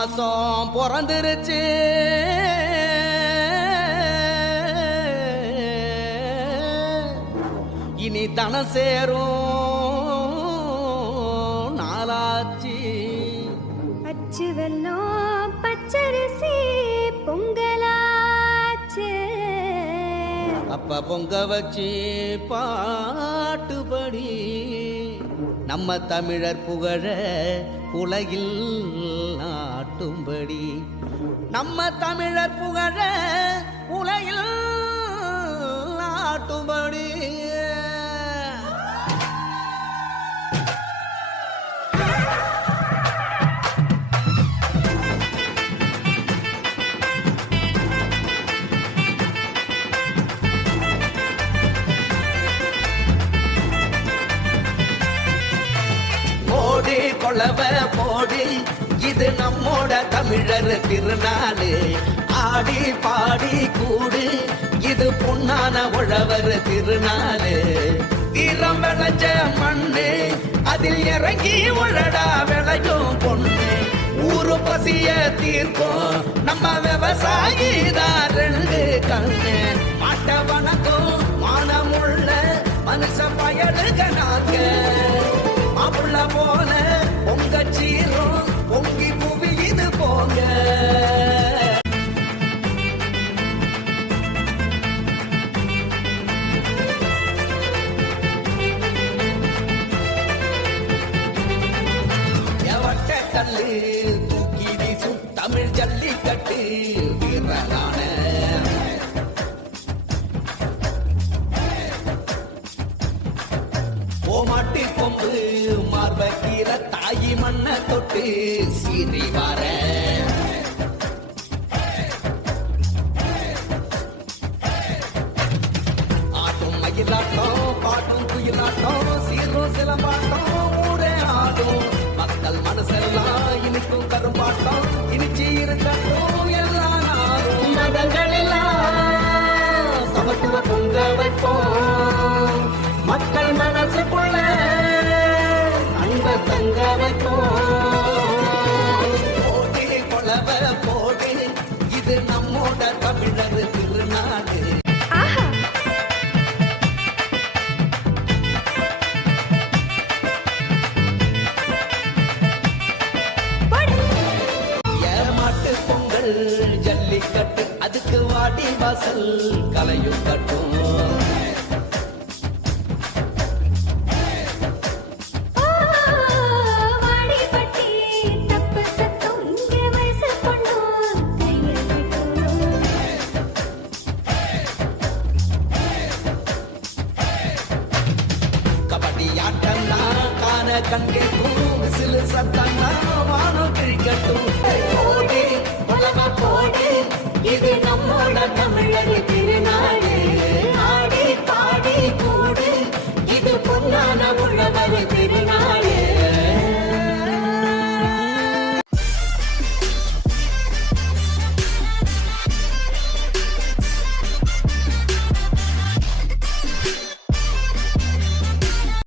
மாசம் பிறந்துருச்சு. இனி தன சேரும் நாளாச்சு. அச்சு வெல்லம் பச்சரிசி பொங்கலாச்சு. அப்ப பொங்க வச்சு பாட்டுபடி நம்ம தமிழர் புகழ உலகில் நாட்டும்படி. நம்ம தமிழர் புகழ உலகில் நாட்டும்படி. கொளவ போடி இது நம்மோட தமிழர் திருநாளு. ஆடி பாடி கூடு இது பொன்னான உழவர் திருநாளு. தீரம் விளைஞ்ச மண்ணு அதில் இறங்கி உழடா விளையும் பொண்ணு. ஊரு பசிய தீர்க்கும் நம்ம விவசாயி தான் ரெண்டு கண்ணு. மாட்ட வணக்கம் மானமுள்ள மனுஷ பயனுக நாங்க. மாப்புள்ள போல பொங்க சீரும் பொங்கி புவி இது போங்க. எவட்ட கல்லு தூக்கி வீசும் தமிழ் ஜல்லிக்கட்டு வீரரான ஓமாட்டி கொம்பு மார்பக்கீர தாயி மண்ண தொட்டு சீறி வார. ஆட்டும் மயிலாட்டம் பாட்டும் குயிலாட்டம் சீரும் சிலம்பாட்டம் ஊரே ஆடும். மக்கள் மனசெல்லாம் இனிக்கும் கரும்பாட்டம் இனிச்சி இருக்கட்டும் எல்லா நாளும். மதங்கள் எல்லாம் சமத்துவ பொங்க வைப்போம். மக்கள் மனசுக்குள்ள அன்ப தங்க வைப்போம். போடி கொளவ போடி இது நம்மோட தமிழர் திருநாடு. ஏமாட்டு பொங்கல் ஜல்லிக்கட்டு அதுக்கு வாடி வாசல் கலையும் கட்டும். கண்கேக்கும் சிலு சத்தன்னா வானம் கிழிக்கட்டும். போடி உலக போடி இது நம்மோட தமிழருக்கு